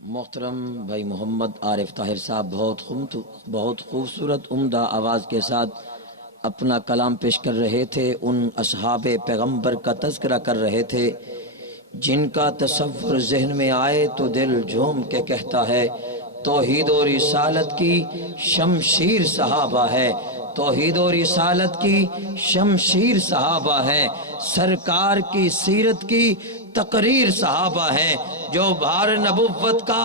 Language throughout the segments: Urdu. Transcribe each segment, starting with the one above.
محترم بھائی محمد عارف طاہر صاحب بہت خوبصورت عمدہ آواز کے ساتھ اپنا کلام پیش کر رہے تھے. ان اصحاب پیغمبر کا تذکرہ کر رہے تھے جن کا تصور ذہن میں آئے تو دل جھوم کے کہتا ہے توحید و رسالت کی شمشیر صحابہ ہے. توحید و رسالت کی شمشیر صحابہ ہے. سرکار کی سیرت کی تقریر صحابہ ہے. جو بھار نبوت کا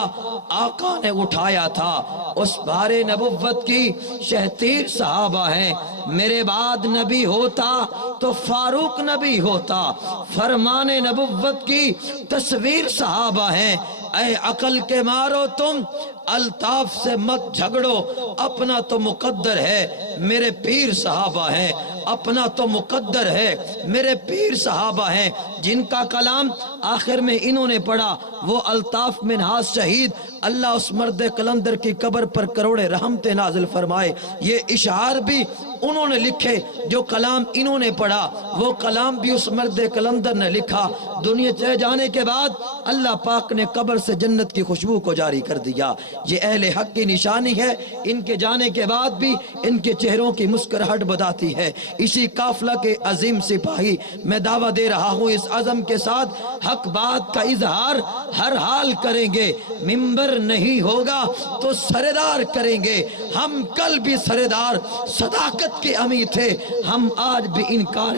آقا نے اٹھایا تھا اس بھار نبوت کی شہتیر صحابہ ہیں. میرے بعد نبی ہوتا تو فاروق نبی ہوتا. فرمان نبوت کی تصویر صحابہ ہیں. اے عقل کے مارو تم الطاف سے مت جھگڑو، اپنا تو مقدر ہے میرے پیر صحابہ ہیں. اپنا تو مقدر ہے میرے پیر صحابہ ہیں. جن کا کلام آخر میں انہوں نے پڑھا وہ الطاف منہاس شہید، اللہ اس مرد قلندر کی قبر پر کروڑے رحمت نازل فرمائے. یہ اشعار بھی انہوں نے لکھے جو کلام انہوں نے پڑھا، وہ کلام بھی اس مرد قلندر نے لکھا. دنیا چلے جانے کے بعد اللہ پاک نے قبر سے جنت کی خوشبو کو جاری کر دیا. یہ اہل حق کی نشانی ہے. ان کے جانے کے بعد بھی ان کے چہروں کی مسکراہٹ بتاتی ہے. اسی قافلہ کے عظیم سپاہی میں دعویٰ دے رہا ہوں اس عزم کے ساتھ حق بات کا اظہار ہر حال کریں گے. منبر نہیں ہوگا تو سردار کریں گے. ہم کل بھی سردار صداقت کے امی تھے، ہم آج بھی انکار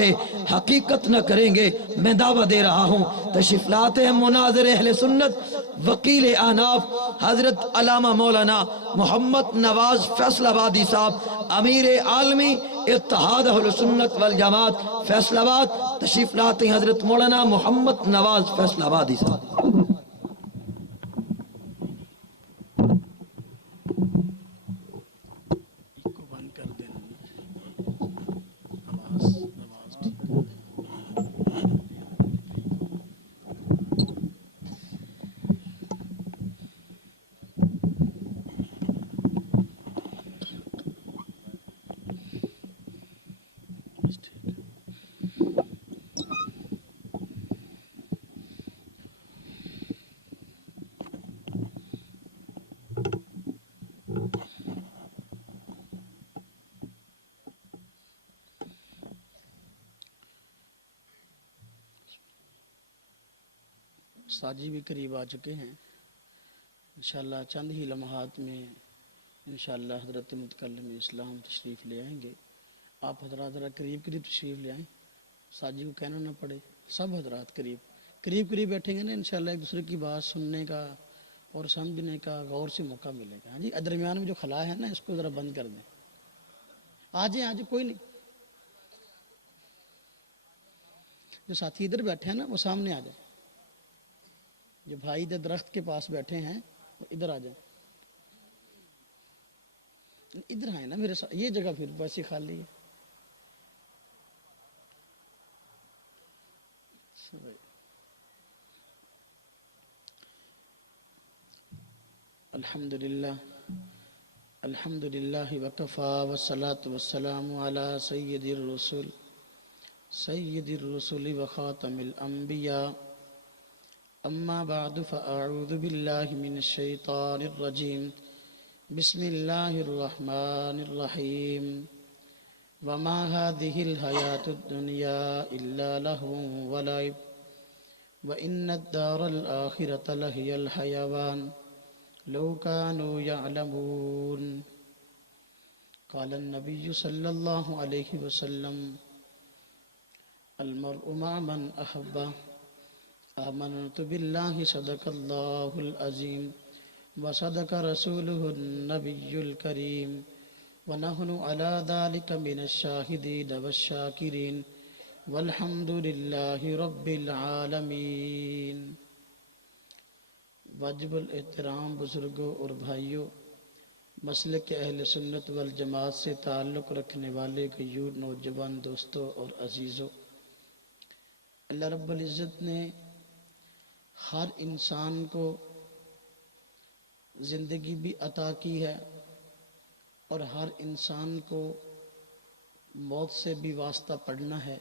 حقیقت نہ کریں گے. میں دعویٰ دے رہا ہوں تشریف لاتے ہیں مناظر اہل سنت وکیل آناف حضرت علامہ مولانا محمد نواز فیصل آبادی صاحب، امیر عالمی اتحاد اہل سنت والجماعت فیصل آباد. تشریف لاتے ہیں حضرت مولانا محمد نواز فیصل آبادی صاحب. ساجی بھی قریب آ چکے ہیں. انشاءاللہ چند ہی لمحات میں انشاءاللہ حضرت متکلم اسلام تشریف لے آئیں گے. آپ حضرات ذرا قریب تشریف لے آئیں، ساجی کو کہنا نہ پڑے. سب حضرات قریب بیٹھیں گے نا انشاءاللہ ایک دوسرے کی بات سننے کا اور سمجھنے کا غور سے موقع ملے گا. ہاں جی، درمیان میں جو خلا ہے نا اس کو ذرا بند کر دیں. آ جائیں کوئی نہیں. جو ساتھی ادھر بیٹھے ہیں نا وہ سامنے آ جائیں. جو بھائی درخت کے پاس بیٹھے ہیں وہ ادھر آ جائیں. ادھر آئے نا میرے ساتھ، یہ جگہ پھر ویسے خالی ہے. الحمدللہ وکفا والصلاة والسلام علی سید الرسل وخاتم الانبیاء. اما بعد فاعوذ باللہ من الشیطان الرجیم. بسم اللہ الرحمن الرحیم. وما هذه الحیاة الدنیا الا لهو ولعب وان الدار الآخرة لہی الحیوان لو كانوا يعلمون. قال النبي صلى الله عليه وسلم المرء مع من أحبه. آمنت بالله صدق الله العظيم وصدق رسوله النبي الكريم ونحن على ذلك من الشاهدين والشاكرين والحمد لله رب العالمين. واجب الاحترام بزرگوں اور بھائیوں، مسلک اہل سنت والجماعت سے تعلق رکھنے والے غیور نوجوان دوستوں اور عزیزوں، اللہ رب العزت نے ہر انسان کو زندگی بھی عطا کی ہے اور ہر انسان کو موت سے بھی واسطہ پڑنا ہے.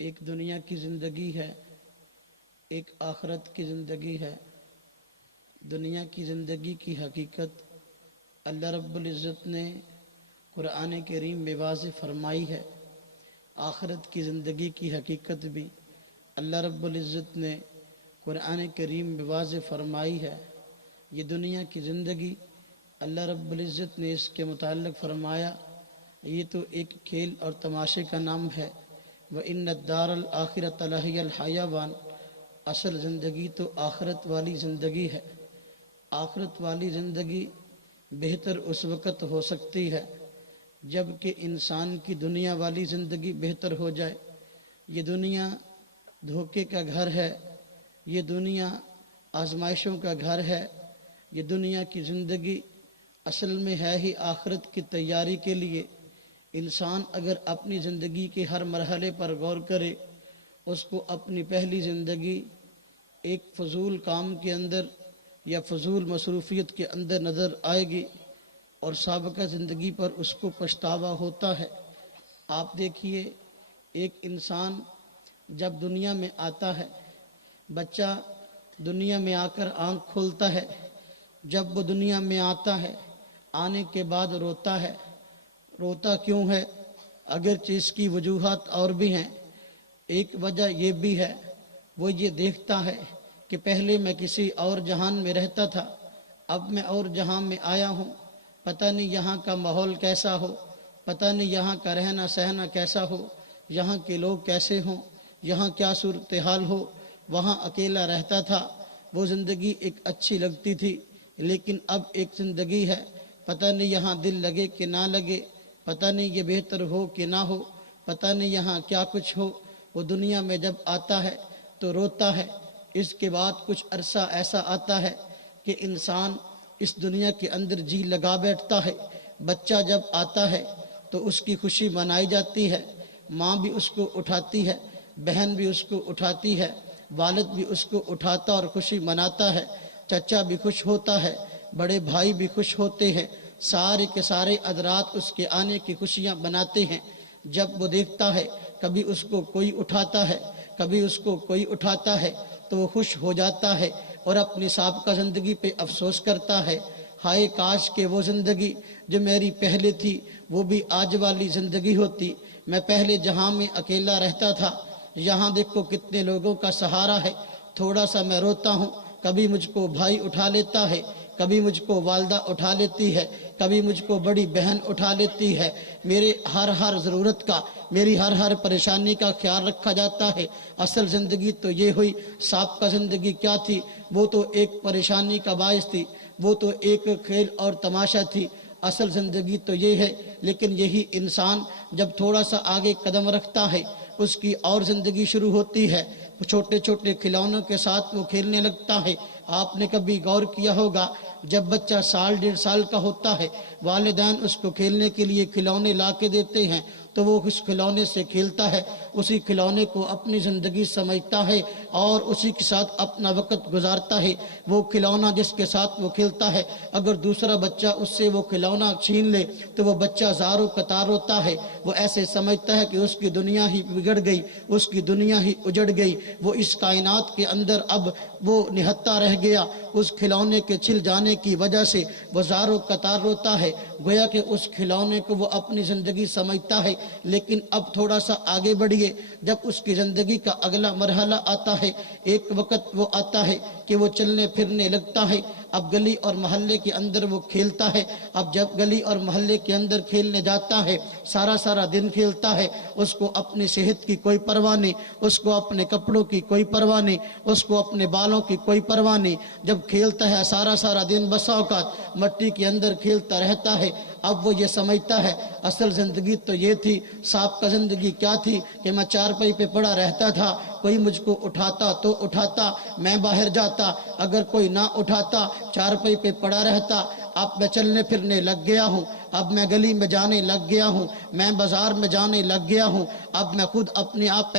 ایک دنیا کی زندگی ہے، ایک آخرت کی زندگی ہے. دنیا کی زندگی کی حقیقت اللہ رب العزت نے قرآن کریم میں واضح فرمائی ہے، آخرت کی زندگی کی حقیقت بھی اللہ رب العزت نے قرآن کریم میں واضح فرمائی ہے۔ یہ دنیا کی زندگی اللہ رب العزت نے اس کے متعلق فرمایا، یہ تو ایک کھیل اور تماشے کا نام ہے۔ وَإِنَّ الدَّارَ الْآخِرَةَ لَهِيَ الْحَيَوَانُ، اصل زندگی تو آخرت والی زندگی ہے۔ آخرت والی زندگی بہتر اس وقت ہو سکتی ہے جب کہ انسان کی دنیا والی زندگی بہتر ہو جائے۔ یہ دنیا دھوکے کا گھر ہے، یہ دنیا آزمائشوں کا گھر ہے، یہ دنیا کی زندگی اصل میں ہے ہی آخرت کی تیاری کے لیے۔ انسان اگر اپنی زندگی کے ہر مرحلے پر غور کرے، اس کو اپنی پہلی زندگی ایک فضول کام کے اندر یا فضول مصروفیت کے اندر نظر آئے گی، اور سابقہ زندگی پر اس کو پچھتاوا ہوتا ہے۔ آپ دیکھیے، ایک انسان جب دنیا میں آتا ہے، بچہ دنیا میں آ کر آنکھ کھولتا ہے، جب وہ دنیا میں آتا ہے آنے کے بعد روتا ہے۔ روتا کیوں ہے؟ اگرچہ اس کی وجوہات اور بھی ہیں، ایک وجہ یہ بھی ہے، وہ یہ دیکھتا ہے کہ پہلے میں کسی اور جہان میں رہتا تھا، اب میں اور جہان میں آیا ہوں، پتہ نہیں یہاں کا ماحول کیسا ہو، پتہ نہیں یہاں کا رہنا سہنا کیسا ہو، یہاں کے لوگ کیسے ہوں، یہاں کیا صورتحال ہو۔ وہاں اکیلا رہتا تھا، وہ زندگی ایک اچھی لگتی تھی، لیکن اب ایک زندگی ہے، پتہ نہیں یہاں دل لگے کہ نہ لگے، پتہ نہیں یہ بہتر ہو کہ نہ ہو، پتہ نہیں یہاں کیا کچھ ہو۔ وہ دنیا میں جب آتا ہے تو روتا ہے۔ اس کے بعد کچھ عرصہ ایسا آتا ہے کہ انسان اس دنیا کے اندر جی لگا بیٹھتا ہے۔ بچہ جب آتا ہے تو اس کی خوشی منائی جاتی ہے، ماں بھی اس کو اٹھاتی ہے، بہن بھی اس کو اٹھاتی ہے، والد بھی اس کو اٹھاتا اور خوشی مناتا ہے، چچا بھی خوش ہوتا ہے، بڑے بھائی بھی خوش ہوتے ہیں، سارے کے سارے حضرات اس کے آنے کی خوشیاں مناتے ہیں۔ جب وہ دیکھتا ہے کبھی اس کو کوئی اٹھاتا ہے، کبھی اس کو کوئی اٹھاتا ہے، تو وہ خوش ہو جاتا ہے اور اپنی سابقہ زندگی پہ افسوس کرتا ہے، ہائے کاش کہ وہ زندگی جو میری پہلے تھی وہ بھی آج والی زندگی ہوتی۔ میں پہلے جہاں میں اکیلا رہتا تھا، یہاں دیکھو کتنے لوگوں کا سہارا ہے۔ تھوڑا سا میں روتا ہوں، کبھی مجھ کو بھائی اٹھا لیتا ہے، کبھی مجھ کو والدہ اٹھا لیتی ہے، کبھی مجھ کو بڑی بہن اٹھا لیتی ہے، میرے ہر ضرورت کا، میری ہر پریشانی کا خیال رکھا جاتا ہے۔ اصل زندگی تو یہ ہوئی، سابقہ زندگی کیا تھی؟ وہ تو ایک پریشانی کا باعث تھی، وہ تو ایک کھیل اور تماشا تھی۔ اصل زندگی تو یہ ہے، لیکن یہی انسان جب تھوڑا سا آگے قدم رکھتا ہے، اس کی اور زندگی شروع ہوتی ہے۔ چھوٹے چھوٹے کھلونوں کے ساتھ وہ کھیلنے لگتا ہے۔ آپ نے کبھی غور کیا ہوگا، جب بچہ سال 1.5 سال کا ہوتا ہے، والدین اس کو کھیلنے کے لیے کھلونے لا کے دیتے ہیں، تو وہ اس کھلونے سے کھیلتا ہے، اسی کھلونے کو اپنی زندگی سمجھتا ہے اور اسی کے ساتھ اپنا وقت گزارتا ہے۔ وہ کھلونا جس کے ساتھ وہ کھیلتا ہے، اگر دوسرا بچہ اس سے وہ کھلونا چھین لے تو وہ بچہ زاروں قطار روتا ہے۔ وہ ایسے سمجھتا ہے کہ اس کی دنیا ہی بگڑ گئی، اس کی دنیا ہی اجڑ گئی، وہ اس کائنات کے اندر اب وہ نہتا رہ گیا۔ اس کھلونے کے چھل جانے کی وجہ سے وہ زاروں قطار روتا ہے، گویا کہ اس کھلونے کو وہ اپنی زندگی سمجھتا ہے۔ لیکن اب تھوڑا سا آگے بڑھیے، جب اس کی زندگی کا اگلا مرحلہ آتا ہے، ایک وقت وہ آتا ہے کہ وہ چلنے پھرنے لگتا ہے۔ اب گلی اور محلے کے اندر وہ کھیلتا ہے۔ اب جب گلی اور محلے کے اندر کھیلنے جاتا ہے، سارا دن کھیلتا ہے، اس کو اپنی صحت کی کوئی پرواہ نہیں، اس کو اپنے کپڑوں کی کوئی پرواہ نہیں، اس کو اپنے بالوں کی کوئی پرواہ نہیں۔ جب کھیلتا ہے سارا دن، بسا اوقات مٹی کے اندر کھیلتا رہتا ہے۔ اب وہ یہ سمجھتا ہے اصل زندگی تو یہ تھی، سابقہ زندگی کیا تھی کہ میں چارپائی پہ پڑا رہتا تھا، کوئی مجھ کو اٹھاتا تو اٹھاتا، میں باہر جاتا، اگر کوئی نہ اٹھاتا چارپائی پہ پڑا رہتا۔ اب میں چلنے پھرنے لگ گیا ہوں، اب میں گلی میں جانے لگ گیا ہوں، میں بازار میں جانے لگ گیا ہوں، اب میں خود اپنے آپ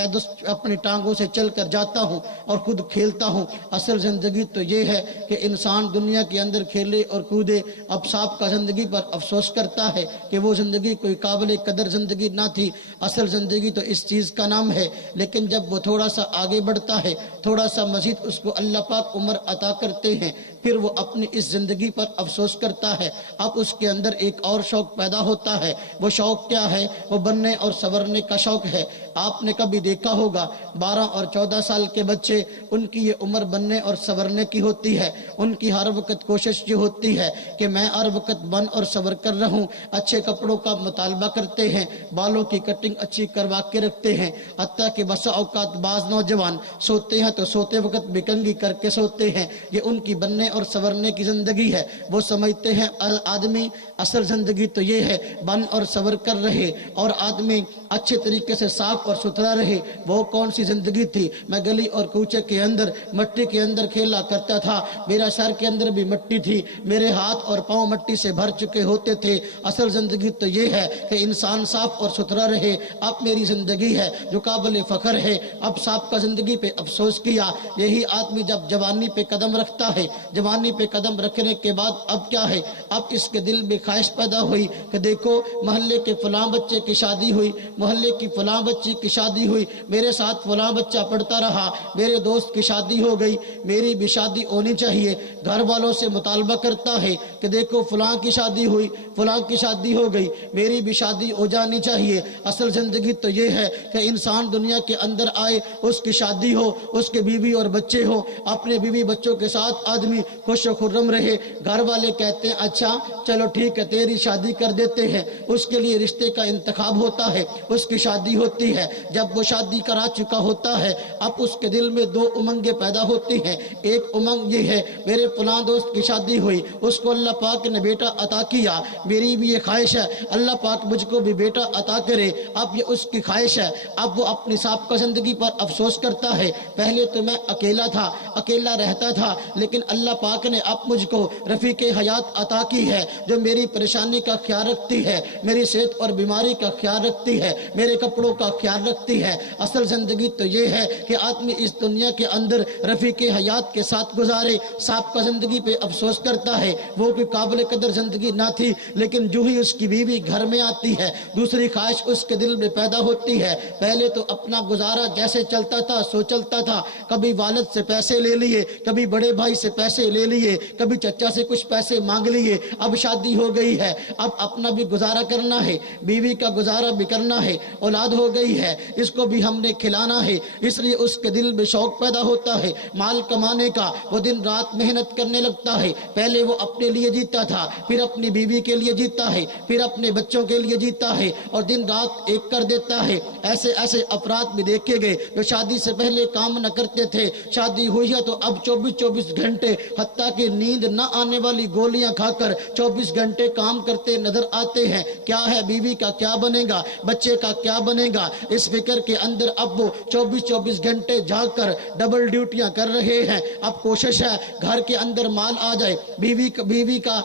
اپنی ٹانگوں سے چل کر جاتا ہوں اور خود کھیلتا ہوں۔ اصل زندگی تو یہ ہے کہ انسان دنیا کے اندر کھیلے اور کودے۔ اب صاحب کا زندگی پر افسوس کرتا ہے کہ وہ زندگی کوئی قابل قدر زندگی نہ تھی۔ اصل زندگی تو اس چیز کا نام ہے، لیکن جب وہ تھوڑا سا آگے بڑھتا ہے، تھوڑا سا مزید اس کو اللہ پاک عمر عطا کرتے ہیں، پھر وہ اپنی اس زندگی پر افسوس کرتا ہے۔ اب اس کے اندر ایک اور شوق پیدا ہوتا ہے۔ وہ شوق کیا ہے؟ وہ بننے اور سنورنے کا شوق ہے۔ آپ نے کبھی دیکھا ہوگا 12 اور 14 سال کے بچے، ان کی یہ عمر بننے اور سنورنے کی ہوتی ہے۔ ان کی ہر وقت کوشش یہ ہوتی ہے کہ میں ہر وقت بن اور سنور کر رہوں۔ اچھے کپڑوں کا مطالبہ کرتے ہیں، بالوں کی کٹنگ اچھی کروا کے رکھتے ہیں، حتیٰ کہ بسا اوقات بعض نوجوان سوتے ہیں تو سوتے وقت بکنگی کر کے سوتے ہیں۔ یہ ان کی بننے اور سنورنے کی زندگی ہے۔ وہ سمجھتے ہیں آدمی اصل زندگی تو یہ ہے بن اور سنور کر رہے اور آدمی اچھے طریقے سے صاف اور ستھرا رہے۔ وہ کون سی زندگی تھی؟ میں گلی اور کوچے کے اندر مٹی کے اندر کھیلا کرتا تھا، میرا سر کے اندر بھی مٹی تھی، میرے ہاتھ اور پاؤں مٹی سے بھر چکے ہوتے تھے۔ اصل زندگی تو یہ ہے کہ انسان صاف اور ستھرا رہے۔ اب میری زندگی ہے جو قابل فخر ہے۔ اب صاحب کا زندگی پہ افسوس کیا۔ یہی آدمی جب جوانی پہ قدم رکھتا ہے، جوانی پہ قدم رکھنے کے بعد اب کیا ہے؟ اب اس کے دل میں خواہش پیدا ہوئی کہ دیکھو محلے کے فلاں بچے کی شادی ہوئی، محلے کی فلاں بچی کی شادی ہوئی، میرے ساتھ فلاں بچہ پڑھتا رہا، میرے دوست کی شادی ہو گئی، میری بھی شادی ہونی چاہیے۔ گھر والوں سے مطالبہ کرتا ہے کہ دیکھو فلاں کی شادی ہوئی، فلاں کی شادی ہو گئی، میری بھی شادی ہو جانی چاہیے۔ اصل زندگی تو یہ ہے کہ انسان دنیا کے اندر آئے، اس کی شادی ہو، اس کے بیوی اور بچے ہو، اپنے بیوی بچوں کے ساتھ آدمی خوش و خرم رہے۔ گھر والے کہتے ہیں اچھا چلو ٹھیک ہے تیری شادی کر دیتے ہیں، اس کے لیے رشتے کا انتخاب ہوتا ہے، اس کی شادی ہوتی ہے۔ جب وہ شادی کرا چکا ہوتا ہے، اب اس کے دل میں دو امنگیں پیدا ہوتی ہیں۔ ایک امنگ یہ ہے میرے فلاں دوست کی شادی ہوئی، اس کو اللہ پاک نے بیٹا عطا کیا، میری بھی یہ خواہش ہے اللہ پاک مجھ کو بھی بیٹا عطا کرے۔ اب یہ اس کی خواہش ہے۔ اب وہ اپنی سابقہ زندگی پر افسوس کرتا ہے، پہلے تو میں اکیلا تھا، اکیلا رہتا تھا، لیکن اللہ پاک نے اب مجھ کو رفیق حیات عطا کی ہے جو میری پریشانی کا خیال رکھتی ہے، میری صحت اور بیماری کا خیال رکھتی ہے، میرے کپڑوں کا خیال رکھتی ہے۔ اصل زندگی تو یہ ہے کہ آدمی اس دنیا کے اندر رفیق حیات کے ساتھ گزارے۔ سابقہ زندگی پہ افسوس کرتا ہے، وہ کوئی قابل قدر زندگی نہ تھی، لیکن جو ہی اس کی بیوی گھر میں آتی ہے دوسری خواہش اس کے دل میں پیدا ہوتی ہے۔ پہلے تو اپنا گزارا جیسے چلتا تھا سو چلتا تھا، کبھی والد سے پیسے لے لیے، کبھی بڑے بھائی سے پیسے لے لیے، کبھی چچا سے کچھ پیسے مانگ لیے۔ اب شادی ہو گئی ہے، اب اپنا بھی گزارا کرنا ہے، بیوی کا گزارا بھی کرنا ہے، اولاد ہو گئی ہے، اس کو بھی ہم نے کھلانا ہے، اس لیے اس کے دل میں شوق پیدا ہوتا ہے مال کمانے کا۔ وہ دن رات محنت کرنے لگتا ہے۔ پہلے وہ اپنے لیے جیتا تھا، پھر اپنی بیوی کے لیے جیتا ہے، پھر اپنے بچوں کے لیے جیتا ہے اور دن رات ایک کر دیتا ہے۔ ایسے ایسے افراد بھی دیکھے گئے جو شادی سے پہلے کام نہ کرتے تھے، شادی ہوئی ہے تو اب 24 گھنٹے حتیٰ کہ نیند نہ آنے والی گولیاں کھا کر 24 گھنٹے کام کرتے نظر آتے ہیں۔ کیا ہے بیوی کا کیا بنے گا، بچے کا کیا بنے گا، اس فکر کے اندر اب وہ 24 گھنٹے جاگ کر ڈبل ڈیوٹیاں کر رہے ہیں۔ اب کوشش ہے گھر کے اندر مال آ جائے، بیوی کا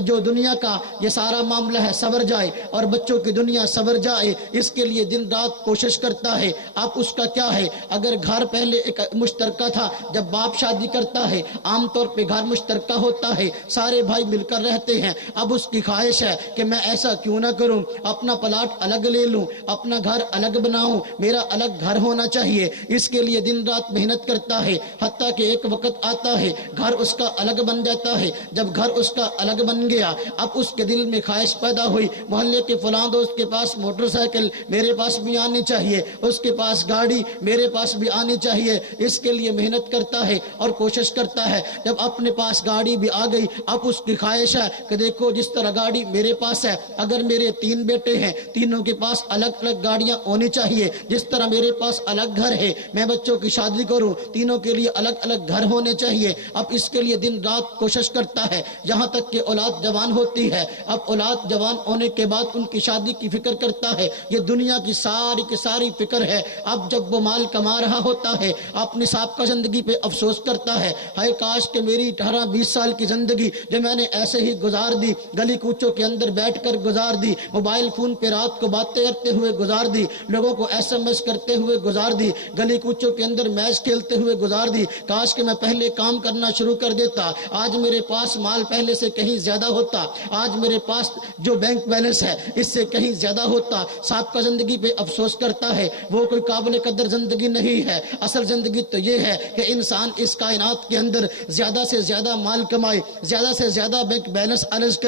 جو دنیا کا یہ سارا معاملہ ہے سنور جائے اور بچوں کی دنیا سنور جائے، اس کے لیے دن رات کوشش کرتا ہے۔ اب اس کا کیا ہے، اگر گھر پہلے ایک مشترکہ تھا، جب باپ شادی کرتا ہے عام طور پہ گھر مشترکہ ہوتا ہے، سارے بھائی مل کر رہتے ہیں۔ اب اس کی خواہش ہے کہ میں ایسا کیوں نہ کروں، اپنا پلاٹ الگ لے لوں، اپنا گھر الگ بناؤں، میرا الگ گھر ہونا چاہیے۔ اس کے لیے دن رات محنت کرتا ہے، حتیٰ کہ ایک وقت آتا ہے گھر اس کا الگ بن جاتا ہے۔ جب گھر اس کا الگ بن گیا، اب اس کے دل میں خواہش پیدا ہوئی محلے کے فلاں دوست کے پاس موٹر سائیکل میرے پاس بھی آنی چاہیے، اس کے پاس گاڑی میرے پاس بھی آنی چاہیے۔ اس کے لیے محنت کرتا ہے اور کوشش کرتا ہے۔ جب اپنے پاس گاڑی بھی آ گئی، اب اس کی خواہش ہے کہ دیکھو جس طرح گاڑی میرے پاس ہے، اگر میرے 3 بیٹے ہیں، تینوں کے پاس الگ الگ الگ گاڑیاں ہونی چاہیے، جس طرح میرے پاس الگ گھر ہے، میں بچوں کی شادی کروں، تینوں کے لیے الگ الگ گھر ہونے چاہیے۔ اب اس کے لیے دن رات کوشش کرتا ہے یہاں تک کہ اولاد جوان ہوتی ہے۔ اب اولاد جوان ہونے کے بعد ان کی شادی کی فکر کرتا ہے، یہ دنیا کی ساری فکر ہے۔ اب جب وہ مال کما رہا ہوتا ہے، اپنی سابقہ زندگی پہ افسوس کرتا ہے، ہائے کاش کہ میری 18-20 سال کی زندگی جو میں نے ایسے ہی گزار دی، گلی کوچوں کے اندر بیٹھ کر گزار دی، موبائل فون پہ رات کو باتیں کرتے ہوئے گزار دی، لوگوں کو SMS کرتے ہوئے گزار دی، گلی کوچوں کے اندر میچ کھیلتے ہوئے گزار دی۔ کاش کہ میں پہلے کام کرنا شروع کر دیتا، آج میرے پاس مال پہلے سے کہیں زیادہ ہوتا، آج میرے پاس جو بینک بیلنس ہے اس سے کہیں زیادہ ہوتا۔ سابقہ زندگی پہ افسوس کرتا ہے، وہ کوئی قابل قدر زندگی نہیں ہے۔ اصل زندگی تو یہ ہے کہ انسان اس کائنات کے اندر زیادہ سے زیادہ مال کمائے، زیادہ سے زیادہ بینک بیلنس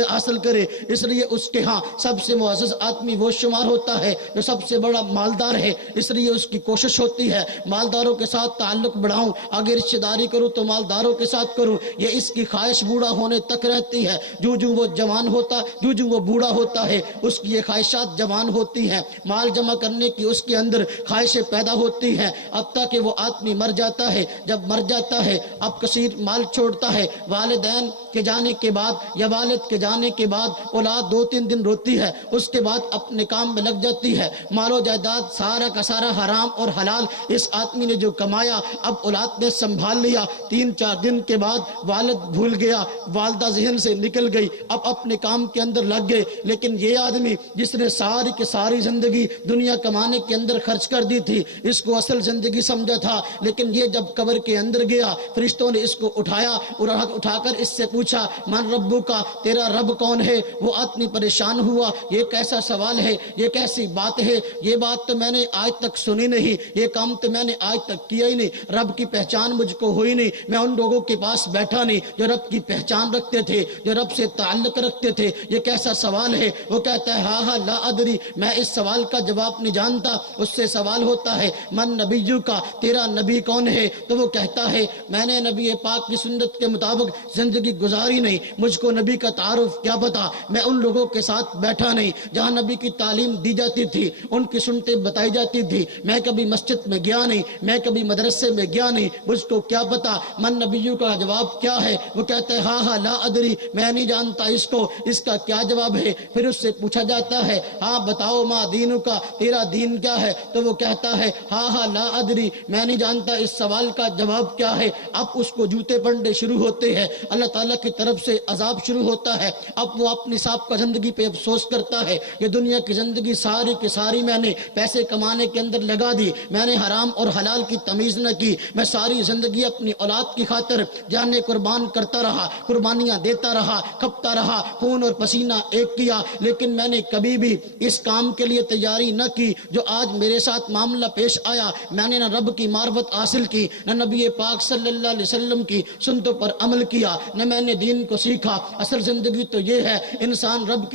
حاصل کرے۔ اس لیے اس کے ہاں سب سے معزز آدمی وہ شمار ہوتا ہے جو سب سے بڑا مالدار ہے، اس لیے اس کی کوشش ہوتی ہے مالداروں کے ساتھ تعلق بڑھاؤں، آگے رشتہ داری کروں تو مالداروں کے ساتھ کروں۔ یہ اس کی خواہش بوڑھا ہونے تک رہتی ہے، جو وہ جوان ہوتا، جو وہ بوڑھا ہوتا ہے، اس کی یہ خواہشات جوان ہوتی ہیں، مال جمع کرنے کی اس کے اندر خواہشیں پیدا ہوتی ہیں، حتیٰ کہ وہ آدمی مر جاتا ہے۔ جب مر جاتا ہے، اب کثیر مال چھوڑتا ہے، والدین کے جانے کے بعد یا والد کے جانے کے بعد اولاد 2-3 دن روتی ہے، اس کے بعد اپنے کام میں لگ جاتی ہے، مال و جائیداد سارا کا سارا حرام اور حلال اس آدمی نے جو کمایا اب اولاد نے سنبھال لیا، 3-4 دن کے بعد والد بھول گیا، والدہ ذہن سے نکل گئی، اب اپنے کام کے اندر لگ گئے۔ لیکن یہ آدمی جس نے ساری کی ساری زندگی دنیا کمانے کے اندر خرچ کر دی تھی، اس کو اصل زندگی سمجھا تھا، لیکن یہ جب قبر کے اندر گیا، فرشتوں نے اس کو اٹھایا اور اٹھا کر اس سے پوچھا من ربو کا، تیرا رب کون ہے؟ وہ آدمی پریشان ہوا، یہ کیسا سوال ہے، یہ کیسی بات ہے، یہ بات تو میں نے آج تک سنی نہیں، یہ کام تو میں نے آج تک کیا ہی نہیں، رب کی پہچان مجھ کو ہوئی نہیں، میں ان لوگوں کے پاس بیٹھا نہیں جو رب کی پہچان رکھتے تھے، جو رب سے تعلق رکھتے تھے، یہ کیسا سوال ہے؟ وہ کہتا ہے ہاں لا ادری، میں اس سوال کا جواب نہیں جانتا۔ اس سے سوال ہوتا ہے من نبیو کا، تیرا نبی کون ہے؟ تو وہ کہتا ہے میں نے نبی پاک کی سنت کے مطابق زندگی گزاری نہیں، مجھ کو نبی کا تعارف کیا پتا، میں ان لوگوں کے ساتھ بیٹھا نہیں جہاں نبی کی تعلیم دی جاتی تھی، ان کی سنتیں بتائی جاتی تھی، میں کبھی مسجد میں گیا نہیں، میں کبھی مدرسے میں گیا نہیں، مجھ کو کیا پتا من نبیو کا جواب کیا ہے؟ وہ کہتا ہے ہاں لا ادری، میں نہیں جانتا اس کو، اس کا کیا جواب ہے؟ پھر اس سے پوچھا جاتا ہے ہاں بتاؤ ما دینو کا، تیرا دین کیا ہے؟ تو وہ کہتا ہے ہاں لا ادری، میں نہیں جانتا اس سوال کا جواب کیا ہے۔ اب اس کو جوتے پڑنے شروع ہوتے ہیں، اللہ تعالیٰ کی طرف سے عذاب شروع ہوتا ہے۔ اب وہ اپنی سابقہ زندگی پہ افسوس کرتا ہے کہ دنیا کی زندگی ساری کی ساری میں نے پیسے کمانے کے اندر لگا دی، میں نے حرام اور حلال کی تمیز نہ کی، میں ساری زندگی اپنی اولاد کی خاطر جانیں قربان کرتا رہا، قربانیاں دیتا رہا، کھپتا رہا، خون اور پسینہ ایک کیا، لیکن میں نے کبھی بھی اس کام کے لیے تیاری نہ کی جو آج میرے ساتھ معاملہ پیش آیا۔ میں نے نہ رب کی معرفت حاصل کی، نہ نبی پاک صلی اللہ علیہ وسلم کی سنتوں پر عمل کیا، نہ میں نے دین کو سیکھا۔ اصل زندگی تو یہ ہے انسان رب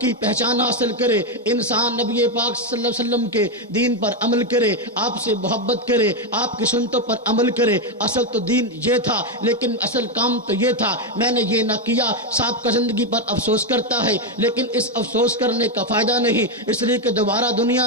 کی پہچان حاصل کرے، انسان نبی پاک صلی اللہ علیہ وسلم کے دین پر عمل کرے، آپ سے محبت کرے، آپ کی سنتوں پر عمل کرے۔ اصل تو دین یہ تھا، لیکن اصل کام تو یہ تھا، میں نے یہ نہ کیا، سابقہ زندگی پر افسوس کرتا ہے، لیکن اس افسوس کرنے کا فائدہ نہیں، اس لیے کہ دوبارہ دنیا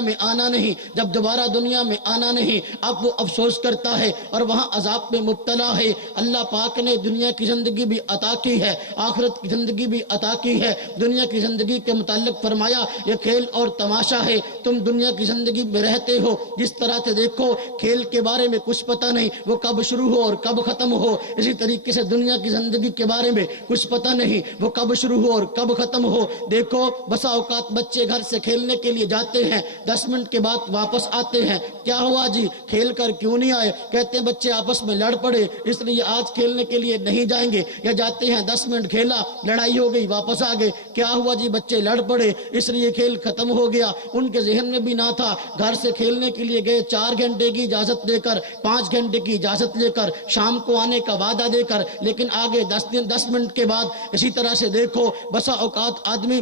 میں آنا نہیں۔ جب دوبارہ دنیا میں آنا نہیں، اب وہ افسوس کرتا ہے اور وہاں عذاب میں مبتلا ہے۔ اللہ پاک نے دنیا کی زندگی بھی عطا کی ہے، آخرت کی زندگی بھی عطا کی ہے۔ دنیا کی زندگی کے متعلق فرمایا یہ کھیل اور تماشا ہے، تم دنیا کی زندگی میں رہتے ہو، جس طرح سے دیکھو کھیل کے بارے میں کچھ پتہ نہیں وہ کب شروع ہو اور کب ختم ہو، اسی طریقے سے دنیا کی زندگی کے بارے میں کچھ پتہ نہیں وہ کب شروع ہو اور کب ختم ہو۔ دیکھو بسا اوقات بچے گھر سے کھیلنے کے لیے جاتے ہیں، 10 منٹ کے بعد واپس آتے ہیں، کیا ہوا جی کھیل کر کیوں نہیں آئے؟ کہتے ہیں بچے آپس میں لڑ پڑے اس لیے آج کھیلنے کے لیے نہیں جائیں گے، یا جاتے ہیں 10 منٹ کھیلا، لڑائی ہو گئی، واپس آ گئے، کیا ہوا جی بچے لڑ پڑے اس لیے کھیل ختم ہو گیا۔ ان کے ذہن میں بھی نہ تھا، گھر سے کھیلنے کے لیے گئے 4 گھنٹے کی اجازت لے کر، 5 گھنٹے کی اجازت لے کر، شام کو آنے کا وعدہ دے کر، لیکن آگے 10 منٹ کے بعد اسی طرح سے دیکھو بسا اوقات آدمی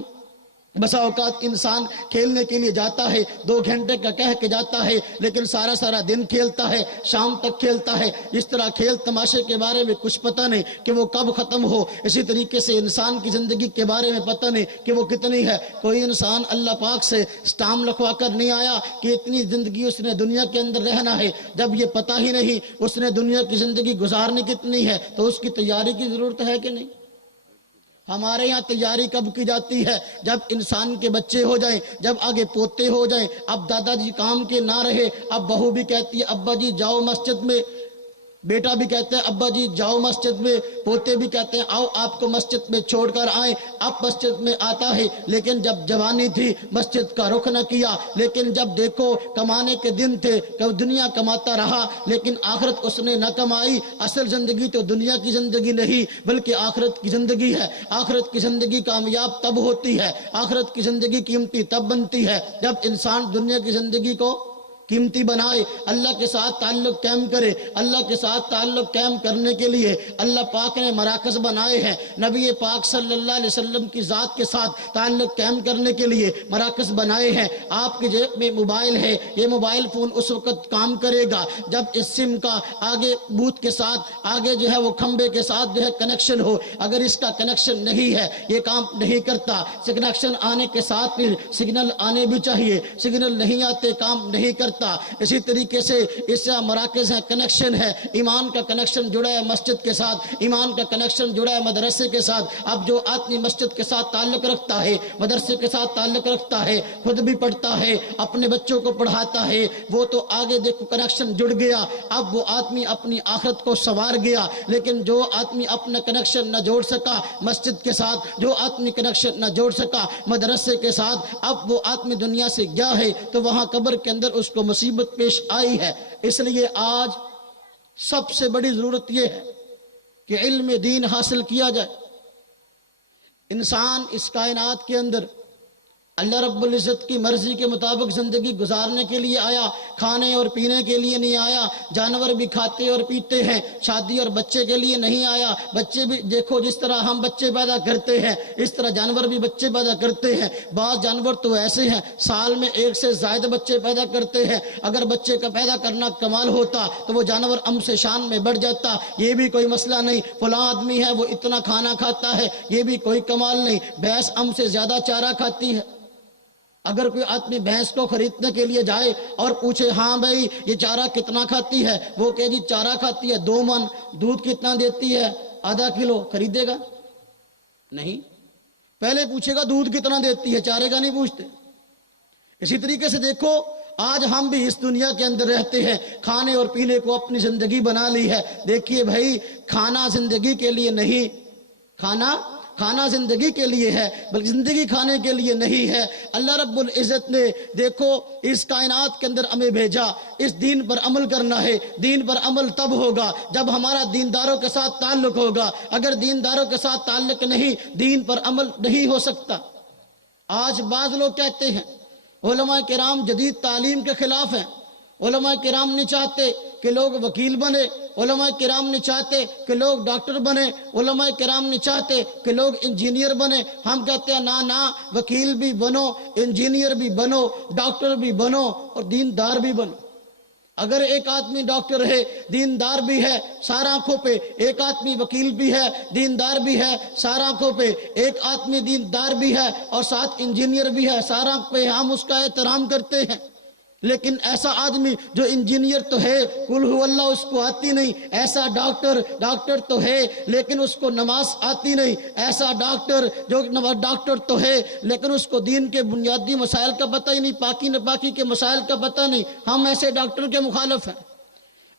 بسا اوقات انسان کھیلنے کے لیے جاتا ہے، 2 گھنٹے کا کہہ کے جاتا ہے، لیکن سارا دن کھیلتا ہے، شام تک کھیلتا ہے۔ اس طرح کھیل تماشے کے بارے میں کچھ پتہ نہیں کہ وہ کب ختم ہو۔ اسی طریقے سے انسان کی زندگی کے بارے میں پتہ نہیں کہ وہ کتنی ہے۔ کوئی انسان اللہ پاک سے سٹام لکھوا کر نہیں آیا کہ اتنی زندگی اس نے دنیا کے اندر رہنا ہے۔ جب یہ پتہ ہی نہیں اس نے دنیا کی زندگی گزارنی کتنی ہے تو اس کی تیاری کی ضرورت ہے کہ نہیں؟ ہمارے یہاں تیاری کب کی جاتی ہے؟ جب انسان کے بچے ہو جائیں، جب آگے پوتے ہو جائیں، اب دادا جی کام کے نہ رہے، اب بہو بھی کہتی ہے ابا جی جاؤ مسجد میں، بیٹا بھی کہتا ہے ابا جی جاؤ مسجد میں، پوتے بھی کہتے ہیں آؤ آپ کو مسجد میں چھوڑ کر آئیں۔ اب مسجد میں آتا ہے، لیکن جب جوانی تھی مسجد کا رخ نہ کیا، لیکن جب دیکھو کمانے کے دن تھے دنیا کماتا رہا، لیکن آخرت اس نے نہ کمائی۔ اصل زندگی تو دنیا کی زندگی نہیں بلکہ آخرت کی زندگی ہے۔ آخرت کی زندگی کامیاب تب ہوتی ہے، آخرت کی زندگی قیمتی تب بنتی ہے جب انسان دنیا کی زندگی کو قیمتی بنائے، اللہ کے ساتھ تعلق قائم کرے۔ اللہ کے ساتھ تعلق قائم کرنے کے لیے اللہ پاک نے مراکز بنائے ہیں۔ نبی پاک صلی اللہ علیہ وسلم کی ذات کے ساتھ تعلق قائم کرنے کے لیے مراکز بنائے ہیں۔ آپ کی جیب میں موبائل ہے، یہ موبائل فون اس وقت کام کرے گا جب اس سم کا آگے بوتھ کے ساتھ آگے جو ہے وہ کھمبے کے ساتھ جو ہے کنیکشن ہو۔ اگر اس کا کنیکشن نہیں ہے یہ کام نہیں کرتا۔ کنیکشن آنے کے ساتھ پھر سگنل آنے بھی چاہیے، سگنل نہیں آتے کام نہیں کرتا۔ اسی طریقے سے اس سے مراکز ہیں، کنیکشن ہے، ایمان کا کنیکشن جڑا ہے مسجد کے ساتھ، ایمان کا کنیکشن جڑا ہے مدرسے کے ساتھ۔ اب جو آدمی مسجد کے ساتھ تعلق رکھتا ہے، مدرسے کے ساتھ تعلق رکھتا ہے، خود بھی پڑھتا ہے، اپنے بچوں کو پڑھاتا ہے، وہ تو آگے دیکھو کنیکشن جڑ گیا۔ اب وہ آدمی اپنی آخرت کو سنوار گیا۔ لیکن جو آدمی اپنا کنیکشن نہ جوڑ سکا مسجد کے ساتھ، جو آدمی کنیکشن نہ جوڑ سکا مدرسے کے ساتھ، اب وہ آدمی دنیا سے گیا ہے تو وہاں قبر کے اندر اس کو مصیبت پیش آئی ہے۔ اس لیے آج سب سے بڑی ضرورت یہ ہے کہ علم دین حاصل کیا جائے۔ انسان اس کائنات کے اندر اللہ رب العزت کی مرضی کے مطابق زندگی گزارنے کے لیے آیا، کھانے اور پینے کے لیے نہیں آیا۔ جانور بھی کھاتے اور پیتے ہیں، شادی اور بچے کے لیے نہیں آیا۔ بچے بھی دیکھو جس طرح ہم بچے پیدا کرتے ہیں اس طرح جانور بھی بچے پیدا کرتے ہیں۔ بعض جانور تو ایسے ہیں سال میں 1 سے زائد بچے پیدا کرتے ہیں۔ اگر بچے کا پیدا کرنا کمال ہوتا تو وہ جانور ام سے شان میں بڑھ جاتا، یہ بھی کوئی مسئلہ نہیں۔ فلاں آدمی ہے وہ اتنا کھانا کھاتا ہے، یہ بھی کوئی کمال نہیں۔ بھینس ام سے زیادہ چارہ کھاتی ہے۔ اگر کوئی آدمی بھینس کو خریدنے کے لیے جائے اور پوچھے ہاں بھائی یہ چارہ کتنا کھاتی ہے، وہ کہے جی چارہ کھاتی ہے 2 من، دودھ کتنا دیتی ہے ½ کلو، خریدے گا نہیں؟ پہلے پوچھے گا دودھ کتنا دیتی ہے، چارے کا نہیں پوچھتے۔ اسی طریقے سے دیکھو آج ہم بھی اس دنیا کے اندر رہتے ہیں، کھانے اور پینے کو اپنی زندگی بنا لی ہے۔ دیکھیے بھائی کھانا زندگی کے لیے نہیں، کھانا زندگی کے لیے ہے بلکہ زندگی کھانے کے لیے نہیں ہے۔ اللہ رب العزت نے دیکھو اس کائنات کے اندر ہمیں بھیجا، اس دین پر عمل کرنا ہے۔ دین پر عمل تب ہوگا جب ہمارا دینداروں کے ساتھ تعلق ہوگا۔ اگر دینداروں کے ساتھ تعلق نہیں، دین پر عمل نہیں ہو سکتا۔ آج بعض لوگ کہتے ہیں علماء کرام جدید تعلیم کے خلاف ہیں، علماء کرام نہیں چاہتے کہ لوگ وکیل بنے، علماء کرام نہیں چاہتے کہ لوگ ڈاکٹر بنے، علماء کرام نہیں چاہتے کہ لوگ انجینئر بنے۔ ہم کہتے ہیں نہ وکیل بھی بنو، انجینئر بھی بنو، ڈاکٹر بھی بنو اور دیندار بھی بنو۔ اگر ایک آدمی ڈاکٹر ہے دیندار بھی ہے سار آنکھوں پہ، ایک آدمی وکیل بھی ہے دیندار بھی ہے سار آنکھوں پہ، ایک آدمی دیندار بھی ہے اور ساتھ انجینئر بھی ہے سار آنکھ پہ، ہم اس کا احترام کرتے ہیں۔ لیکن ایسا آدمی جو انجینئر تو ہے قل ہو اللہ اس کو آتی نہیں، ایسا ڈاکٹر تو ہے لیکن اس کو نماز آتی نہیں، ایسا ڈاکٹر تو ہے لیکن اس کو دین کے بنیادی مسائل کا پتہ ہی نہیں، پاکی ناپاکی کے مسائل کا پتہ نہیں۔ ہم ایسے ڈاکٹر کے مخالف ہیں۔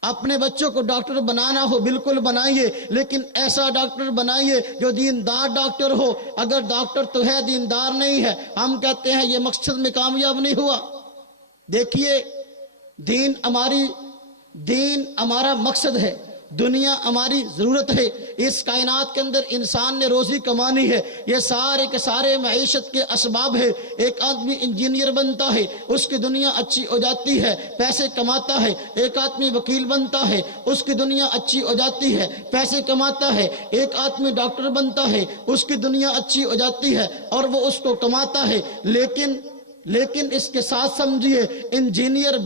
اپنے بچوں کو ڈاکٹر بنانا ہو بالکل بنائیے، لیکن ایسا ڈاکٹر بنائیے جو دیندار ڈاکٹر ہو۔ اگر ڈاکٹر تو ہے دیندار نہیں ہے، ہم کہتے ہیں یہ مقصد میں کامیاب نہیں ہوا۔ دیکھیے دین ہمارا مقصد ہے دنیا ہماری ضرورت ہے. اس کائنات کے اندر انسان نے روزی کمانی ہے. یہ سارے کے سارے معیشت کے اسباب ہے. ایک آدمی انجینئر بنتا ہے, اس کی دنیا اچھی ہو جاتی ہے, پیسے کماتا ہے. ایک آدمی وکیل بنتا ہے, اس کی دنیا اچھی ہو جاتی ہے, پیسے کماتا ہے. ایک آدمی ڈاکٹر بنتا ہے, اس کی دنیا اچھی ہو جاتی ہے اور وہ اس کو کماتا ہے. لیکن اس کے ساتھ سمجھیے, انجینئر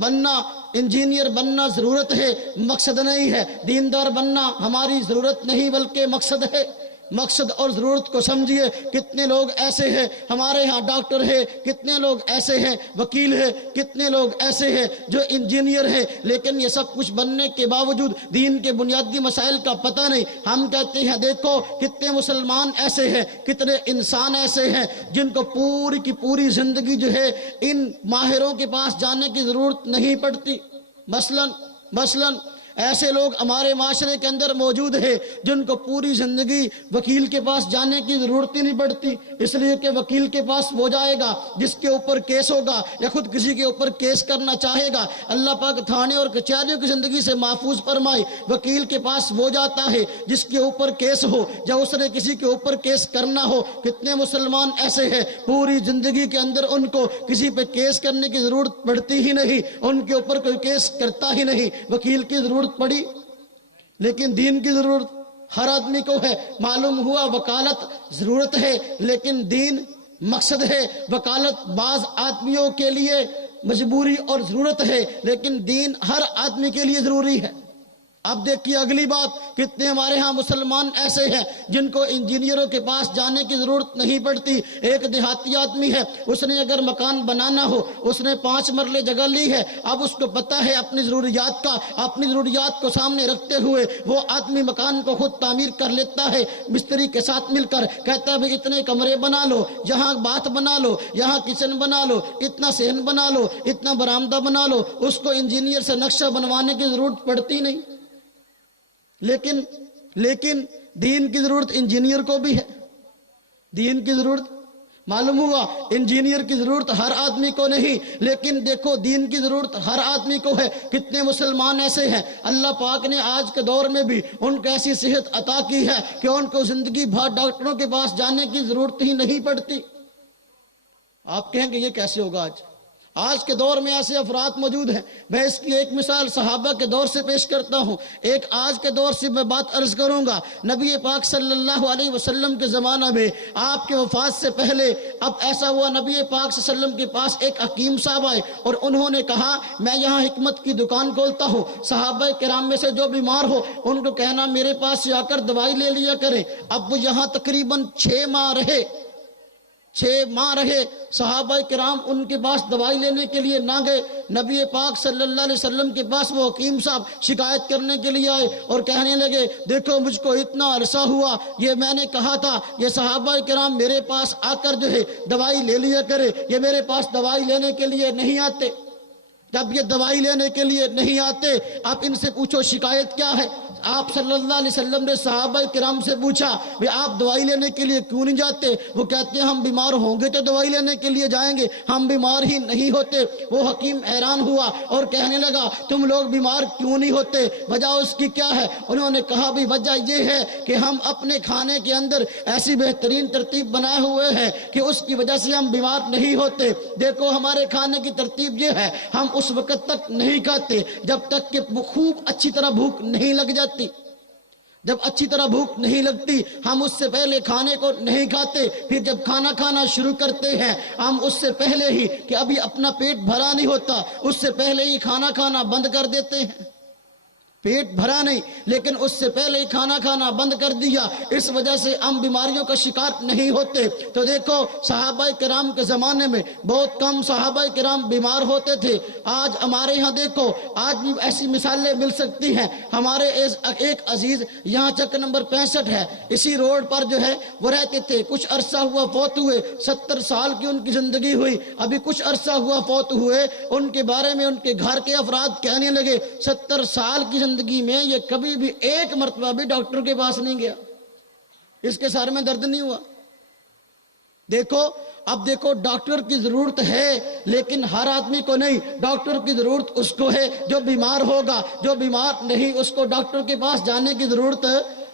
بننا ضرورت ہے, مقصد نہیں ہے. دیندار بننا ہماری ضرورت نہیں بلکہ مقصد ہے. مقصد اور ضرورت کو سمجھیے. کتنے لوگ ایسے ہیں ہمارے ہاں ڈاکٹر ہے, کتنے لوگ ایسے ہیں وکیل ہے, کتنے لوگ ایسے ہیں جو انجینئر ہے, لیکن یہ سب کچھ بننے کے باوجود دین کے بنیادی مسائل کا پتہ نہیں. ہم کہتے ہیں دیکھو کتنے مسلمان ایسے ہیں, کتنے انسان ایسے ہیں جن کو پوری کی پوری زندگی جو ہے ان ماہروں کے پاس جانے کی ضرورت نہیں پڑتی. مثلاً ایسے لوگ ہمارے معاشرے کے اندر موجود ہیں جن کو پوری زندگی وکیل کے پاس جانے کی ضرورت ہی نہیں پڑتی, اس لیے کہ وکیل کے پاس وہ جائے گا جس کے اوپر کیس ہوگا یا خود کسی کے اوپر کیس کرنا چاہے گا. اللہ پاک تھانے اور کچہریوں کی زندگی سے محفوظ فرمائے. وکیل کے پاس وہ جاتا ہے جس کے اوپر کیس ہو یا اس نے کسی کے اوپر کیس کرنا ہو. کتنے مسلمان ایسے ہیں پوری زندگی کے اندر ان کو کسی پہ کیس کرنے کی ضرورت پڑتی ہی نہیں, ان کے اوپر کوئی کیس کرتا ہی نہیں. وکیل کی ضرورت پڑی, لیکن دین کی ضرورت ہر آدمی کو ہے. معلوم ہوا وکالت ضرورت ہے لیکن دین مقصد ہے. وکالت بعض آدمیوں کے لیے مجبوری اور ضرورت ہے, لیکن دین ہر آدمی کے لیے ضروری ہے. اب دیکھیے اگلی بات, کتنے ہمارے ہاں مسلمان ایسے ہیں جن کو انجینئروں کے پاس جانے کی ضرورت نہیں پڑتی. ایک دیہاتی آدمی ہے, اس نے اگر مکان بنانا ہو, اس نے 5 مرلے جگہ لی ہے. اب اس کو پتہ ہے اپنی ضروریات کو سامنے رکھتے ہوئے وہ آدمی مکان کو خود تعمیر کر لیتا ہے. مستری کے ساتھ مل کر کہتا ہے بھئی اتنے کمرے بنا لو, یہاں باتھ بنا لو, یہاں کچن بنا لو, اتنا صحن بنا لو, اتنا برآمدہ بنا لو. اس کو انجینئر سے نقشہ بنوانے کی ضرورت پڑتی نہیں. لیکن دین کی ضرورت انجینئر کو بھی ہے. دین کی ضرورت معلوم ہوا انجینئر کی ضرورت ہر آدمی کو نہیں, لیکن دیکھو دین کی ضرورت ہر آدمی کو ہے. کتنے مسلمان ایسے ہیں اللہ پاک نے آج کے دور میں بھی ان کو ایسی صحت عطا کی ہے کہ ان کو زندگی بھر ڈاکٹروں کے پاس جانے کی ضرورت ہی نہیں پڑتی. آپ کہیں گے یہ کیسے ہوگا؟ آج کے دور میں ایسے افراد موجود ہیں. میں اس کی ایک مثال صحابہ کے دور سے پیش کرتا ہوں. ایک آج کے دور سے میں بات عرض کروں گا. نبی پاک صلی اللہ علیہ وسلم کے زمانہ میں آپ کے وفات سے پہلے اب ایسا ہوا, نبی پاک صلی اللہ علیہ وسلم کے پاس ایک حکیم صاحب آئے اور انہوں نے کہا میں یہاں حکمت کی دکان کھولتا ہوں. صحابہ کرام میں سے جو بیمار ہو ان کو کہنا میرے پاس آ کر دوائی لے لیا کریں. اب وہ یہاں تقریباً 6 ماہ رہے. صحابہ کرام ان کے پاس دوائی لینے کے لیے نہ گئے. نبی پاک صلی اللہ علیہ وسلم کے پاس وہ حکیم صاحب شکایت کرنے کے لیے آئے اور کہنے لگے دیکھو مجھ کو اتنا عرصہ ہوا, یہ میں نے کہا تھا یہ صحابہ کرام میرے پاس آ کر جو ہے دوائی لے لیا کرے, یہ میرے پاس دوائی لینے کے لیے نہیں آتے. جب یہ دوائی لینے کے لیے نہیں آتے آپ ان سے پوچھو شکایت کیا ہے. آپ صلی اللہ علیہ وسلم نے صحابہ کرام سے پوچھا کہ آپ دوائی لینے کے لیے کیوں نہیں جاتے؟ وہ کہتے ہیں ہم بیمار ہوں گے تو دوائی لینے کے لیے جائیں گے, ہم بیمار ہی نہیں ہوتے. وہ حکیم حیران ہوا اور کہنے لگا تم لوگ بیمار کیوں نہیں ہوتے, وجہ اس کی کیا ہے؟ انہوں نے کہا بھی وجہ یہ ہے کہ ہم اپنے کھانے کے اندر ایسی بہترین ترتیب بنائے ہوئے ہیں کہ اس کی وجہ سے ہم بیمار نہیں ہوتے. دیکھو ہمارے کھانے کی ترتیب یہ ہے, ہم اس وقت تک نہیں کھاتے جب تک کہ خوب اچھی طرح بھوک نہیں لگ جاتی. جب اچھی طرح بھوک نہیں لگتی ہم اس سے پہلے کھانے کو نہیں کھاتے. پھر جب کھانا کھانا شروع کرتے ہیں ہم اس سے پہلے ہی کہ ابھی اپنا پیٹ بھرا نہیں ہوتا اس سے پہلے ہی کھانا کھانا بند کر دیتے ہیں. پیٹ بھرا نہیں لیکن اس سے پہلے ہی کھانا کھانا بند کر دیا, اس وجہ سے ہم بیماریوں کا شکار نہیں ہوتے. تو دیکھو صحابہ کرام کے زمانے میں بہت کم صحابہ کرام بیمار ہوتے تھے. آج ہمارے ہاں دیکھو آج بھی ایسی مثالیں مل سکتی ہیں. ہمارے ایک عزیز یہاں چک نمبر 65 ہے, اسی روڈ پر جو ہے وہ رہتے تھے. کچھ عرصہ ہوا فوت ہوئے, 70 سال کی ان کی زندگی ہوئی. ابھی کچھ عرصہ ہوا فوت ہوئے, ان کے بارے میں ان کے گھر کے افراد کہنے لگے 70 سال کی زندگی میں یہ کبھی بھی ایک مرتبہ بھی ڈاکٹر کے پاس نہیں گیا, اس کے سر میں درد نہیں ہوا. دیکھو اب دیکھو ڈاکٹر کی ضرورت ہے لیکن ہر آدمی کو نہیں. ڈاکٹر کی ضرورت اس کو ہے جو بیمار ہوگا, جو بیمار نہیں اس کو ڈاکٹر کے پاس جانے کی ضرورت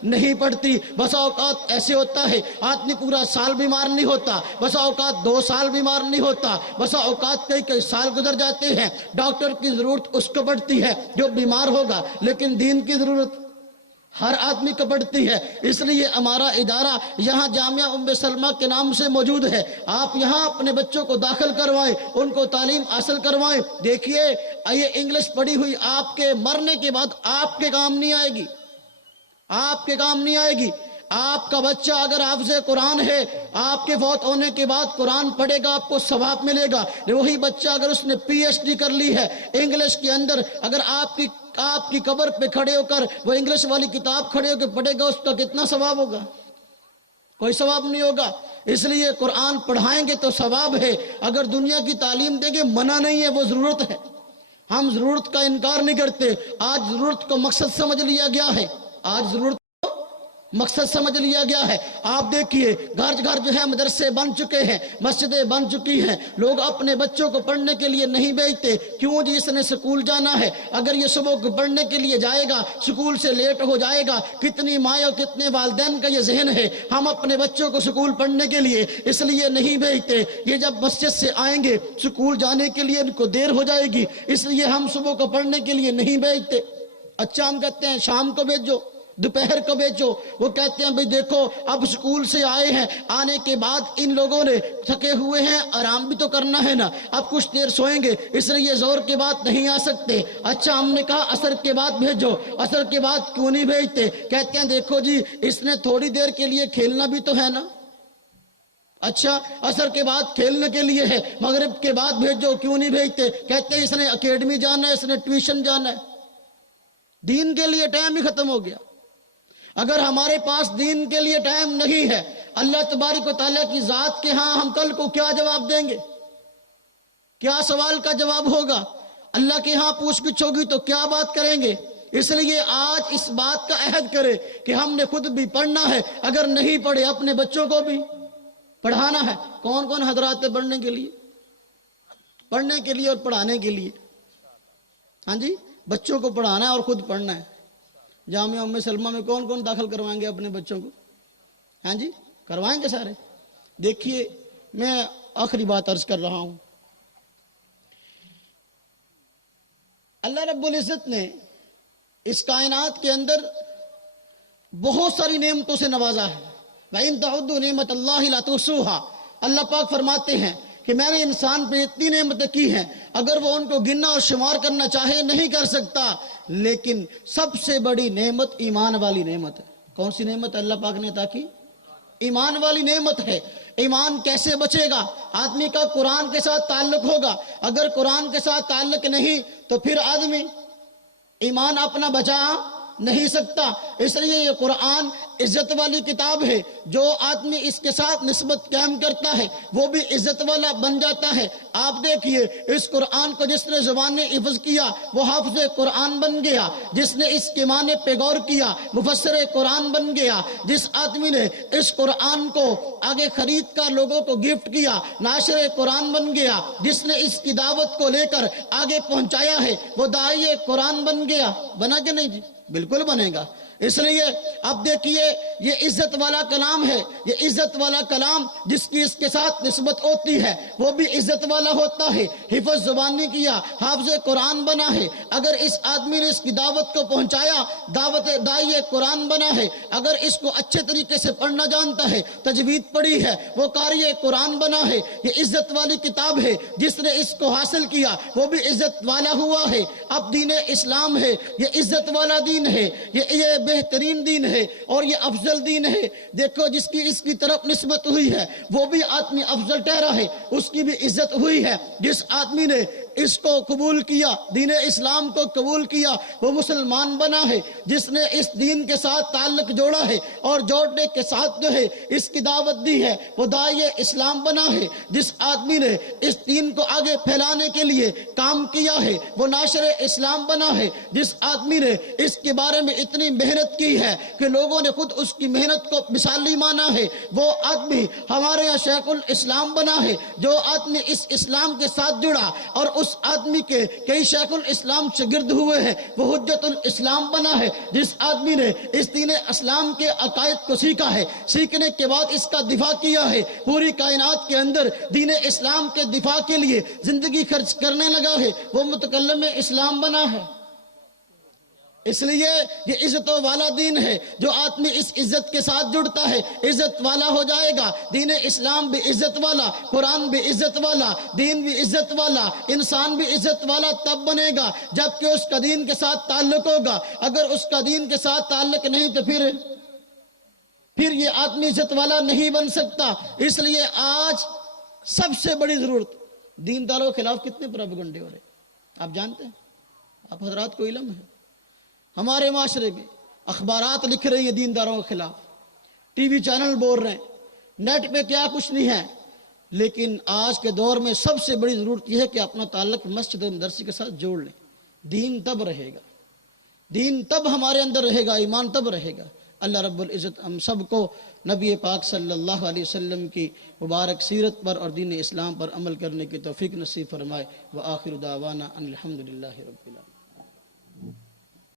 نہیں پڑتی. بسا اوقات ایسے ہوتا ہے آدمی پورا سال بیمار نہیں ہوتا, بسا اوقات 2 سال بیمار نہیں ہوتا, بسا اوقات کئی سال گزر جاتے ہیں. ڈاکٹر کی ضرورت اس کو پڑتی ہے جو بیمار ہوگا, لیکن دین کی ضرورت ہر آدمی کو پڑتی ہے. اس لیے ہمارا ادارہ یہاں جامعہ ام سلمہ کے نام سے موجود ہے. آپ یہاں اپنے بچوں کو داخل کروائیں, ان کو تعلیم حاصل کروائیں. دیکھیے یہ انگلش پڑھی ہوئی آپ کے مرنے کے بعد آپ کے کام نہیں آئے گی, آپ کے کام نہیں آئے گی. آپ کا بچہ اگر حافظ قرآن ہے, آپ کے فوت ہونے کے بعد قرآن پڑھے گا, آپ کو ثواب ملے گا. وہی بچہ اگر اس نے PhD کر لی ہے انگلش کے اندر, اگر آپ کی قبر پہ کھڑے ہو کر وہ انگلش والی کتاب کھڑے ہو کے پڑھے گا, اس کا کتنا ثواب ہوگا؟ کوئی ثواب نہیں ہوگا. اس لیے قرآن پڑھائیں گے تو ثواب ہے, اگر دنیا کی تعلیم دیں گے منع نہیں ہے, وہ ضرورت ہے. ہم ضرورت کا انکار نہیں کرتے. آج ضرورت کو مقصد سمجھ لیا گیا ہے, آج ضرورت مقصد سمجھ لیا گیا ہے. آپ دیکھیے گھر گھر جو ہے مدرسے بن چکے ہیں, مسجدیں بن چکی ہیں. لوگ اپنے بچوں کو پڑھنے کے لیے نہیں بھیجتے. کیوں جی؟ اس نے سکول جانا ہے, اگر یہ صبح کو پڑھنے کے لیے جائے گا سکول سے لیٹ ہو جائے گا. کتنی مائیں اور کتنے والدین کا یہ ذہن ہے, ہم اپنے بچوں کو سکول پڑھنے کے لیے اس لیے نہیں بھیجتے. یہ جب مسجد سے آئیں گے سکول جانے کے لیے ان کو دیر ہو جائے گی, اس لیے ہم صبح کو پڑھنے کے لیے نہیں بھیجتے. اچھا ہم کہتے ہیں شام کو بھیجو, دوپہر کو بیچو. وہ کہتے ہیں بھئی دیکھو اب سکول سے آئے ہیں, آنے کے بعد ان لوگوں نے تھکے ہوئے ہیں, آرام بھی تو کرنا ہے نا, اب کچھ دیر سوئیں گے اس لیے زور کے بعد نہیں آ سکتے. اچھا ہم نے کہا عصر کے بعد بھیجو, عصر کے بعد کیوں نہیں بھیجتے؟ کہتے ہیں دیکھو جی اس نے تھوڑی دیر کے لیے کھیلنا بھی تو ہے نا. اچھا عصر کے بعد کھیلنے کے لیے ہے, مغرب کے بعد بھیجو, کیوں نہیں بھیجتے؟ کہتے ہیں اس نے اکیڈمی جانا ہے, اس نے ٹیوشن جانا ہے. دین کے لیے ٹائم ہی ختم ہو گیا. اگر ہمارے پاس دین کے لیے ٹائم نہیں ہے, اللہ تبارک و تعالیٰ کی ذات کے ہاں ہم کل کو کیا جواب دیں گے؟ کیا سوال کا جواب ہوگا؟ اللہ کے ہاں پوچھ گچھ ہوگی تو کیا بات کریں گے؟ اس لیے آج اس بات کا عہد کرے کہ ہم نے خود بھی پڑھنا ہے, اگر نہیں پڑھے اپنے بچوں کو بھی پڑھانا ہے. کون کون حضرات ہیں پڑھنے کے لیے؟ پڑھنے کے لیے اور پڑھانے کے لیے. ہاں جی, بچوں کو پڑھانا ہے اور خود پڑھنا ہے. جامعہ ام سلمہ میں کون کون داخل کروائیں گے اپنے بچوں کو؟ ہاں جی کروائیں گے سارے. دیکھیے میں آخری بات عرض کر رہا ہوں. اللہ رب العزت نے اس کائنات کے اندر بہت ساری نعمتوں سے نوازا ہے. وَإِن تَعُدُّوا نِعْمَتَ اللَّهِ لَا تُحْصُوهَا. اللہ پاک فرماتے ہیں کہ میں نے انسان پہ اتنی نعمتیں کی ہیں, اگر وہ ان کو گننا اور شمار کرنا چاہے نہیں کر سکتا. لیکن سب سے بڑی نعمت ایمان والی نعمت ہے. کون سی نعمت اللہ پاک نے عطا کی؟ ایمان والی نعمت ہے. ایمان کیسے بچے گا؟ آدمی کا قرآن کے ساتھ تعلق ہوگا. اگر قرآن کے ساتھ تعلق نہیں تو پھر آدمی ایمان اپنا بچا نہیں سکتا. اس لیے یہ قرآن عزت والی کتاب ہے. جو آدمی اس کے ساتھ نسبت قائم کرتا ہے وہ بھی عزت والا بن جاتا ہے. آپ دیکھیے اس قرآن کو جس نے زبان حفظ کیا وہ حافظ قرآن بن گیا. جس نے اس کے معنی پہ غور کیا مفسر قرآن بن گیا. جس آدمی نے اس قرآن کو آگے خرید کر لوگوں کو گفٹ کیا ناشر قرآن بن گیا. جس نے اس کی دعوت کو لے کر آگے پہنچایا ہے وہ داعی قرآن بن گیا. بنا کہ نہیں جی؟ بالکل بنے گا. اس لیے اب دیکھیے یہ عزت والا کلام ہے. یہ عزت والا کلام جس کی اس کے ساتھ نسبت ہوتی ہے وہ بھی عزت والا ہوتا ہے. حفظ زبانی کیا, حافظ قرآن بنا ہے. اگر اس آدمی نے اس کی دعوت کو پہنچایا دعوت داعی قرآن بنا ہے. اگر اس کو اچھے طریقے سے پڑھنا جانتا ہے, تجوید پڑھی ہے, وہ قاری قرآن بنا ہے. یہ عزت والی کتاب ہے. جس نے اس کو حاصل کیا وہ بھی عزت والا ہوا ہے. اب دین اسلام ہے, یہ عزت والا دین ہے, یہ بہترین دین ہے اور یہ افضل دین ہے. دیکھو جس کی اس کی طرف نسبت ہوئی ہے وہ بھی آدمی افضل ٹھہرا ہے, اس کی بھی عزت ہوئی ہے. جس آدمی نے اس کو قبول کیا, دین اسلام کو قبول کیا, وہ مسلمان بنا ہے. جس نے اس دین کے ساتھ تعلق جوڑا ہے اور جوڑنے کے ساتھ جو ہے اس کی دعوت دی ہے وہ داعی اسلام بنا ہے. جس آدمی نے اس دین کو آگے پھیلانے کے لیے کام کیا ہے وہ ناشر اسلام بنا ہے. جس آدمی نے اس کے بارے میں اتنی محنت کی ہے کہ لوگوں نے خود اس کی محنت کو مثالی مانا ہے، وہ آدمی ہمارے یہاں شیخ الاسلام بنا ہے، جو آدمی اس اسلام کے ساتھ جڑا اور اس آدمی کے کئی شیخ الاسلام شاگرد ہوئے ہیں، وہ حجت الاسلام بنا ہے، جس آدمی نے اس دین اسلام کے عقائد کو سیکھا ہے، سیکھنے کے بعد اس کا دفاع کیا ہے، پوری کائنات کے اندر دین اسلام کے دفاع کے لیے زندگی خرچ کرنے لگا ہے، وہ متکلم اسلام بنا ہے۔ اس لیے یہ عزت والا دین ہے، جو آدمی اس عزت کے ساتھ جڑتا ہے عزت والا ہو جائے گا۔ دین اسلام بھی عزت والا، قرآن بھی عزت والا، دین بھی عزت والا، انسان بھی عزت والا تب بنے گا جبکہ اس کا دین کے ساتھ تعلق ہوگا۔ اگر اس کا دین کے ساتھ تعلق نہیں تو پھر یہ آدمی عزت والا نہیں بن سکتا۔ اس لیے آج سب سے بڑی ضرورت، دینداروں کے خلاف کتنے پروپیگنڈے ہو رہے ہیں آپ جانتے ہیں، آپ حضرات کو علم ہے۔ ہمارے معاشرے میں اخبارات لکھ رہی ہیں دینداروں کے خلاف، ٹی وی چینل بول رہے ہیں، نیٹ پہ کیا کچھ نہیں ہے، لیکن آج کے دور میں سب سے بڑی ضرورت یہ ہے کہ اپنا تعلق مسجد و مدرسے کے ساتھ جوڑ لیں۔ دین تب رہے گا، دین تب ہمارے اندر رہے گا، ایمان تب رہے گا۔ اللہ رب العزت ہم سب کو نبی پاک صلی اللہ علیہ وسلم کی مبارک سیرت پر اور دین اسلام پر عمل کرنے کی توفیق نصیب فرمائے۔ وآخر دعوانا ان الحمدللہ رب العالمین۔